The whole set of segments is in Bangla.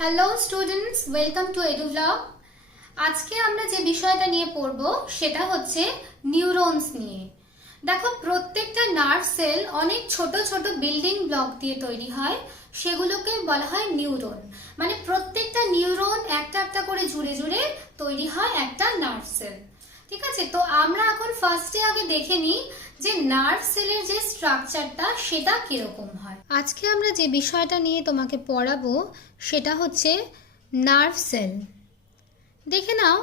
Hello students, welcome to Edublog. আজকে আমরা যে বিষয়টা নিয়ে পড়ব সেটা হচ্ছে নিউরনস নিয়ে। দেখো, প্রত্যেকটা নার্ভ সেল অনেক ছোট ছোট বিল্ডিং ব্লক দিয়ে তৈরি হয়, সেগুলোকে বলা হয় নিউরন। মানে প্রত্যেকটা নিউরন একটা একটা করে জুড়ে জুড়ে তৈরি হয় একটা নার্ভ সেল। ঠিক আছে, তো আমরা এখন ফার্স্টে আগে দেখে নিই যে নার্ভ সেলের যে স্ট্রাকচারটা সেটা কিরকম হয়। আজকে আমরা যে বিষয়টা নিয়ে তোমাকে পড়াবো সেটা হচ্ছে নার্ভ সেল। দেখে নাও,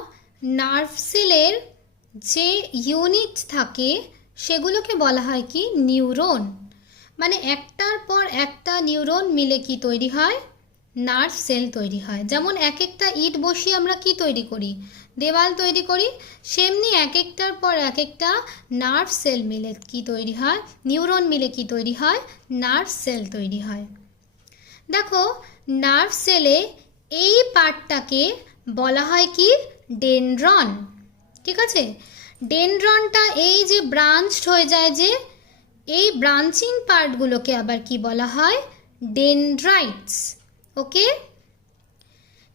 নার্ভ সেলের যে ইউনিট থাকে সেগুলোকে বলা হয় কি নিউরন। মানে একটার পর একটা নিউরন মিলে কি তৈরি হয়? নার্ভ সেল তৈরি হয়। যেমন এক একটা ইট বসিয়ে আমরা কি তৈরি করি? দেওয়াল তৈরি করি। সেমনি এক একটার পর এক একটা নার্ভ সেল মিলে কি তৈরি হয়? নিউরন মিলে কি তৈরি হয়? নার্ভ সেল তৈরি হয়। দেখো, নার্ভ সেলে এই পার্টটাকে বলা হয় কি ডেনড্রন। ঠিক আছে, ডেনড্রনটা এই যে ব্রাঞ্চড হয়ে যায়, যে এই ব্রাঞ্চিং পার্টগুলোকে আবার কি বলা হয়? ডেনড্রাইটস। ওকে,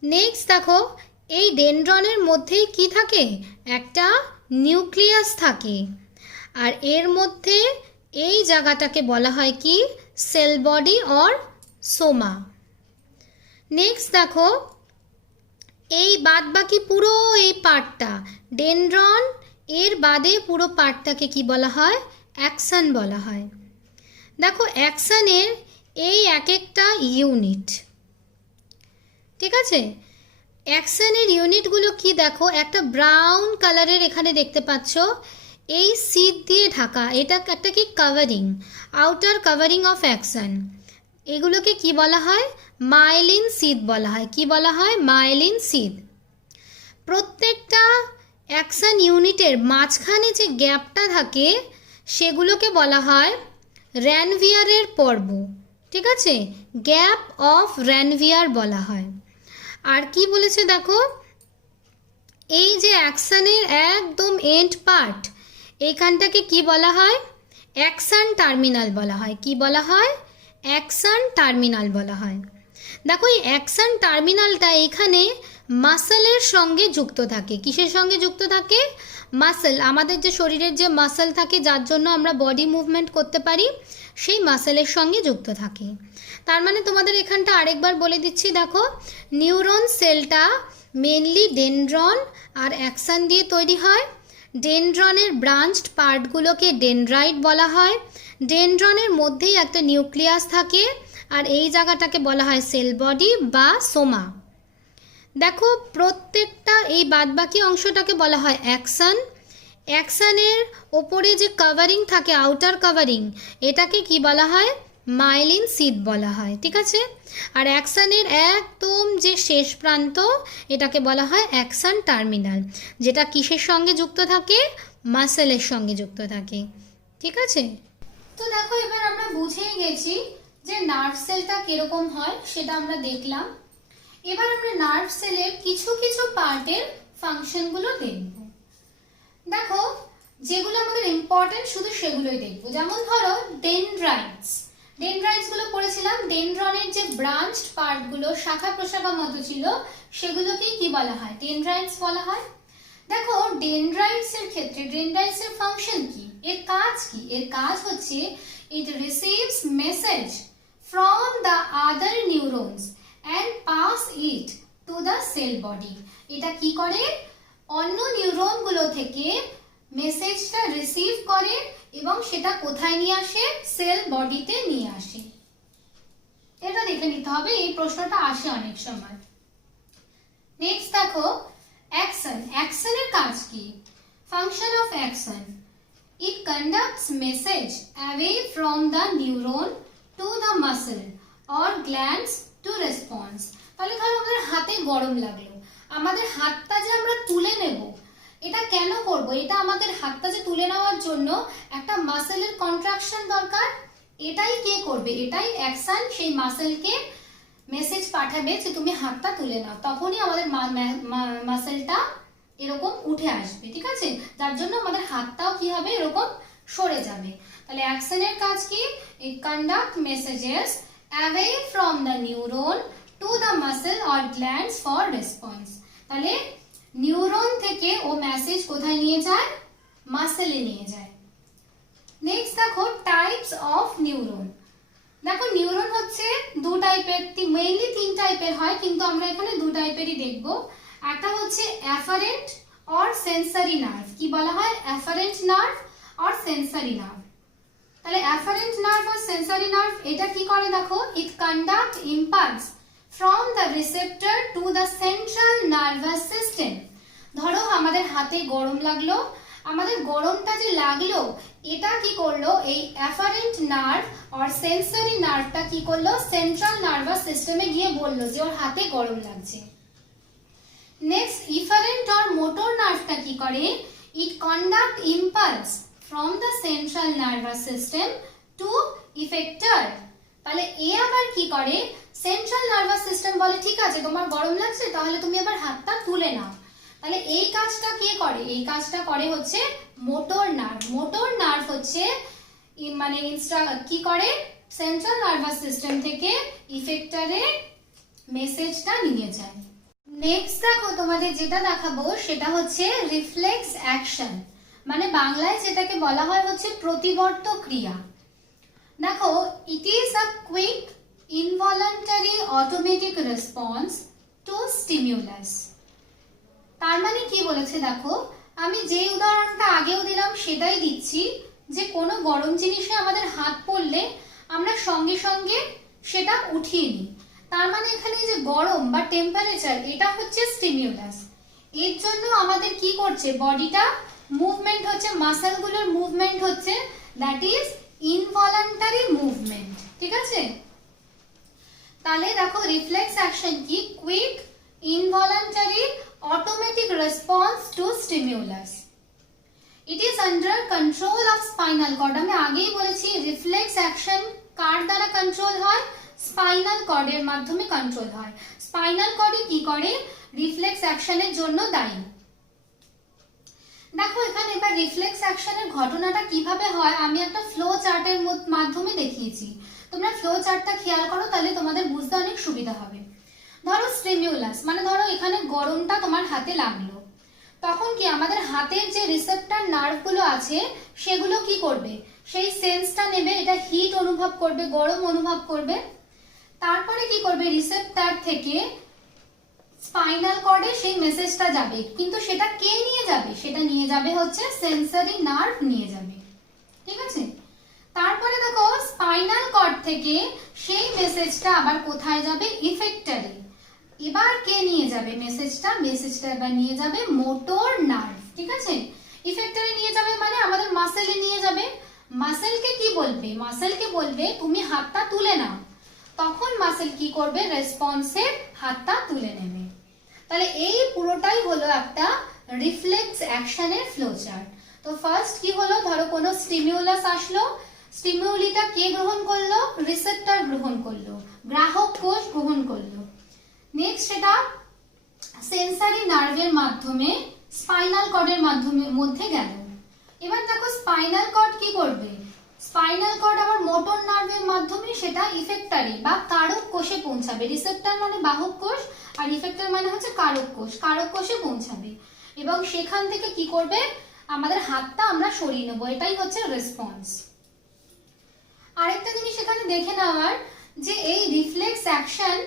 নেক্সট দেখো, এই ডেনড্রনের মধ্যেই কি থাকে? একটা নিউক্লিয়াস থাকে, আর এর মধ্যে এই জায়গাটাকে বলা হয় কি sell body or Soma. Next দেখো, এই বাদ বাকি পুরো এই পার্টটা ডেনড্রন এর বাদে পুরো পার্টটাকে কি বলা হয়? অ্যাক্সন বলা হয়। দেখো, অ্যাক্সনের এই এক একটা ইউনিট, ঠিক আছে, অ্যাক্সনের ইউনিটগুলো কি দেখো, একটা ব্রাউন কালারের এখানে দেখতে পাচ্ছ, এই সিট দিয়ে ঢাকা, এটা একটা কি covering, outer covering of action. এগুলোকে কি বলা হয়? মাইলিন সিদ বলা হয়। কি বলা হয়? মাইলিন সিদ। প্রত্যেকটা অ্যাকশন ইউনিটের মাঝখানে যে গ্যাপটা থাকে সেগুলোকে বলা হয় র্যানভিয়ারের পর্ব। ঠিক আছে, গ্যাপ অফ র্যানভিয়ার বলা হয়। আর কি বলেছে দেখো, এই যে অ্যাকশনের একদম এন্ড পার্ট, এইখানটাকে কি বলা হয়? অ্যাকশন টার্মিনাল বলা হয়। কি বলা হয়? অ্যাকশন টার্মিনাল বলা হয়। দেখো, এই অ্যাকশন টার্মিনালটা এখানে মাসেলের সঙ্গে যুক্ত থাকে। কিসের সঙ্গে যুক্ত থাকে? মাসেল। আমাদের যে শরীরের যে মাসেল থাকে যার জন্য আমরা বডি মুভমেন্ট করতে পারি, সেই মাসেলের সঙ্গে যুক্ত থাকে। তার মানে তোমাদের এখানটা আরেকবার বলে দিচ্ছি, দেখো, নিউরন সেলটা মেনলি ডেনড্রন আর অ্যাকশন দিয়ে তৈরি হয়। ডেনড্রনের ব্রাঞ্চড পার্টগুলোকে ডেনড্রাইট বলা হয়। ডেনড্রনের মধ্যেই একটা নিউক্লিয়াস থাকে, আর এই জায়গাটাকে বলা হয় সেল বডি বা সোমা। দেখো, প্রত্যেকটা এই বাদবাকি অংশটাকে বলা হয় অ্যাকশন। অ্যাকশনের ওপরে যে কাভারিং থাকে, আউটার কাভারিং, এটাকে কি বলা হয়? মাইলিন সিদ বলা হয়। ঠিক আছে, আর অ্যাকশনের একদম যে শেষ প্রান্ত, এটাকে বলা হয় অ্যাকশন টার্মিনাল, যেটা কিসের সঙ্গে যুক্ত থাকে? মাসেলের সঙ্গে যুক্ত থাকে। ঠিক আছে, তো দেখো, এবার আমরা বুঝেই গেছি যে নার্ভ সেলটা কিরকম হয়, সেটা আমরা দেখলাম। এবার আমরা নার্ভ সেলের কিছু কিছু পার্টের ফাংশনগুলো দেখব। দেখো, যেগুলো আমাদের ইম্পর্টেন্ট শুধু সেগুলোই দেখবো। যেমন ধরো ডেনড্রাইটস। ডেনড্রাইটস গুলো পড়েছিলাম। ডেনড্রনের যে ব্রাঞ্চড পার্টগুলো শাখা প্রশাখা মতো ছিল, সেগুলোকেই কি বলা হয়? ডেনড্রাইটস বলা হয়। দেখো, ডেনড্রাইটস এর ক্ষেত্রে ডেনড্রাইটস এর ফাংশন কি? এর কাজ কি? এর কাজ হচ্ছে it receives message from the other neurons and pass it to the cell body. এটা কি করে? অন্য নিউরনগুলো থেকে মেসেজটা রিসিভ করে এবং সেটা কোথায় নিয়ে আসে? সেল বডিতে নিয়ে আসে। এটা দেখে নিতে হবে, এই প্রশ্নটা আসে অনেক সময়। নেক্সট দেখো, অ্যাকশন। অ্যাকশনের কাজ কি? Function of action, it conducts message away from the neuron to the muscle or glands to response. তাহলে ধরো আমাদের হাতে গরম লাগলো, আমাদের হাতটা যে আমরা তুলে নেব, এটা কেন করব? এটা আমাদের হাতটা যে তুলে নেওয়ার জন্য একটা মাসেলের কন্ট্রাকশন দরকার। এটাই কে করবে? এটাই অ্যাকশন সেই মাসেলকে মেসেজ পাঠাবে যে তুমি হাতটা তুলে নাও, তখনই আমাদের মাসেলটা এরকম উঠে আসবে। ঠিক আছে, যার জন্য আমাদের হাতটাও কি হবে? এরকম সরে যাবে। তাহলে অ্যাকশনের কাজ কি? It conduct messages away from the neuron to the muscle or glands for response. তাহলে নিউরন থেকে ও মেসেজ কোথায় নিয়ে যায়? মাসেলে নিয়ে যায়। নেক্সট দেখো টাইপস অফ নিউরন। দেখো নিউরন হচ্ছে দু টাইপের, মেইনলি তিন টাইপের হয়, কিন্তু আমরা এখানে দু টাইপেরই দেখব। একটা হচ্ছে অ্যাফারেন্ট অর সেন্সরি নার্ভ। কি বলা হয়? Afferent nerve or sensory nerve. তাহলে অ্যাফারেন্ট নার্ভ আর সেন্সরি নার্ভ এটা কি করে দেখো, it conduct impulse from the receptor to the central nervous system. ধরো আমাদের হাতে গরম লাগলো, আমাদের গরমটা যে লাগলো এটা কি করলো, এই অ্যাফারেন্ট নার্ভ আর সেন্সরি নার্ভটা কি করলো, সেন্ট্রাল নার্ভাস সিস্টেমে গিয়ে বললো যে ওর হাতে গরম লাগছে। নেক্সট ইফারেন্ট আর মোটর নার্ভটা কি করে, it conduct impulse from the central nervous system to effector. তাহলে এ আবার কি করে, সেন্ট্রাল নার্ভাস সিস্টেম বলে ঠিক আছে তোমার গরম লাগছে তাহলে তুমি আবার হাতটা তুলে নাও। তাহলে এই কাজটা কে করে? এই কাজটা করে হচ্ছে মোটর নার্ভ। মোটর নার্ভ হচ্ছে মানে কি করে, সেন্ট্রাল নার্ভাস সিস্টেম থেকে ইফেক্টরে মেসেজটা নিয়ে যায়। নেক্সট দেখো তোমাদের যেটা দেখাবো সেটা হচ্ছে রিফ্লেক্স অ্যাকশন, মানে বাংলায় যেটাকে বলা হয় হচ্ছে প্রতিবর্ত ক্রিয়া। দেখো it is a quick involuntary automatic response to stimulus. তার মানে কি বলেছে দেখো, আমি যে উদাহরণটা আগেও দিলাম সেটাই দিচ্ছি, যে কোনো গরম জিনিসে আমাদের হাত পড়লে আমরা সঙ্গে সঙ্গে সেটা উঠিয়ে নিই। তার মানে এখানে যে গরম বা টেম্পারেচার এটা হচ্ছে স্টিমিউলাস। এর জন্য আমাদের কি করছে, বডিটা মুভমেন্ট হচ্ছে, মাসলগুলোর মুভমেন্ট হচ্ছে, দ্যাট ইজ ইনভলান্টারি মুভমেন্ট। ঠিক আছে, তাহলে দেখো রিফ্লেক্স অ্যাকশন কি, quick involuntary automatic response to stimulus. It is under control of spinal cord. আমি আগেই বলেছি রিফ্লেক্স অ্যাকশন কার দ্বারা কন্ট্রোল হয়, স্পাইনাল কর্ডের মাধ্যমে কন্ট্রোল হয়। স্পাইনাল কর্ডে কি করে, রিফ্লেক্স অ্যাকশনের জন্য দায়ী। দেখো এখানে এবার রিফ্লেক্স অ্যাকশনের ঘটনাটা কিভাবে হয় আমি একটা ফ্লো চার্টের মাধ্যমে দেখিয়েছি। তোমরা ফ্লো চার্টটা খেয়াল করো, তাহলে তোমাদের বুঝতে অনেক সুবিধা হবে। ধরো স্টিমিউলাস, মানে ধরো এখানে গরমটা তোমার হাতে লাগলো, তখন কি আমাদের হাতের যে রিসেপ্টর নার্ভগুলো আছে সেগুলো কি করবে, সেই সেন্সটা নেবে, এটা হিট অনুভব করবে, গরম অনুভব করবে। তারপরে কি করবে, রিসেপ্টর থেকে স্পাইনাল কর্ডে সেই মেসেজটা যাবে, কিন্তু সেটা কে নিয়ে যাবে, সেটা নিয়ে যাবে হচ্ছে সেন্সরি নার্ভ নিয়ে যাবে। ঠিক আছে, তারপরে দেখো স্পাইনাল কর্ড থেকে সেই মেসেজটা আবার কোথায় যাবে, ইফেক্টরে। এবার কে নিয়ে যাবে মেসেজটা, মেসেজটা এবার নিয়ে যাবে মোটর নার্ভ। ঠিক আছে, ইফেক্টরে নিয়ে যাবে মানে আমাদের মাসেলে নিয়ে যাবে। মাসেলকে কি বলবে, মাসেলকে বলবে তুমি হাতটা তুলে নাও, তখন মাসেল কি করবে, রেসপন্সে হাতটা তুলে নেবে। তাহলে এই পুরোটাই হলো একটা রিফ্লেক্স অ্যাকশনের ফ্লোচার্ট। তো ফার্স্ট কি হলো, ধরো কোনো স্টিমিউলাস আসলো, স্টিমিউলিটা কে গ্রহণ করলো, রিসেপ্টর গ্রহণ করলো, গ্রাহক কোষ গ্রহণ করলো। নেক্সট এটা সেন্সরি নার্ভের মাধ্যমে স্পাইনাল কর্ডের মাধ্যমে মধ্যে গেল। এবার দেখো স্পাইনাল কর্ড কি করবে, স্পাইনাল কর্ড আবার মোটর নার্ভের মাধ্যমে সেটা ইফেক্টরি বা কারক কোষে পৌঁছাবে। রিসেপ্টর মানে বাহক কোষ আর ইফেক্টর মানে হচ্ছে কারক কোষ, কারক কোষে পৌঁছাবে এবং সেখান থেকে কি করবে, আমাদের হাতটা আমরা সরিয়ে নেবো, এটাই হচ্ছে রেসপন্স। আরেকটা জিনিস এখানে দেখে নেওয়ার, যে এই রিফ্লেক্স অ্যাকশন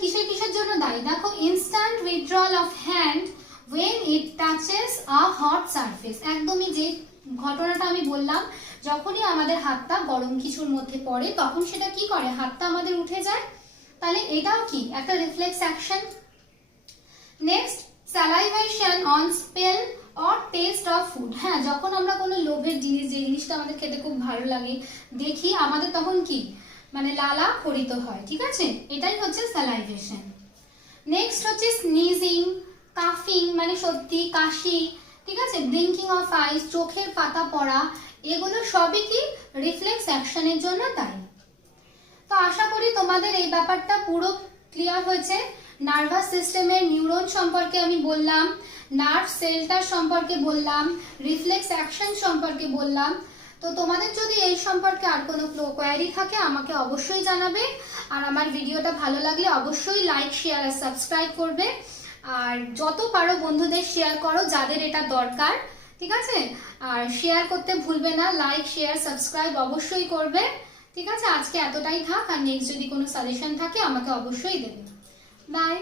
কিসের কিসের জন্য দায়ী। দেখো instant withdrawal of hand when it touches a hot surface, একদমই যে ঘটনাটা আমি বললাম, যখনই আমাদের হাতটা গরম কিছুর মধ্যে পড়ে তখন সেটা কি করে, হাতটা আমাদের উঠে যায়। তাহলে এটাও কি একটা reflex action. Next salivation on smell or test of food. হ্যাঁ, যখন আমরা কোনো লোভের জিনিস, যে জিনিসটা আমাদের খেতে খুব ভালো লাগে দেখি, আমাদের তখন কি মানে লালা খরিত হয়। ঠিক আছে, এটাই হচ্ছে স্যালাইভেশন। নেক্সট হচ্ছে স্নিজিং, কাফিং মানে সত্যি কাশি, ঠিক আছে, ব্লিঙ্কিং অফ আইস চোখের পাতা পড়া, এগুলো সবই কি রিফ্লেক্স অ্যাকশনের জন্য দায়ী। তো আশা করি তোমাদের এই ব্যাপারটা পুরো ক্লিয়ার হয়েছে। নার্ভাস সিস্টেমের নিউরন সম্পর্কে আমি বললাম, নার্ভ সেলটার সম্পর্কে বললাম, রিফ্লেক্স অ্যাকশন সম্পর্কে বললাম। তো তোমাদের যদি এই সম্পর্কে আর কোনো কোয়ারি থাকে আমাকে অবশ্যই জানাবে। আর আমার ভিডিওটা ভালো লাগলে অবশ্যই লাইক, শেয়ার আর সাবস্ক্রাইব করবে। আর যত পারো বন্ধুদের শেয়ার করো যাদের এটা দরকার, ঠিক আছে? আর শেয়ার করতে ভুলবে না, লাইক, শেয়ার, সাবস্ক্রাইব অবশ্যই করবে, ঠিক আছে? আজকে এতটাই থাক, আর নেক্সট যদি কোনো সাজেশন থাকে আমাকে অবশ্যই দেবে। বাই।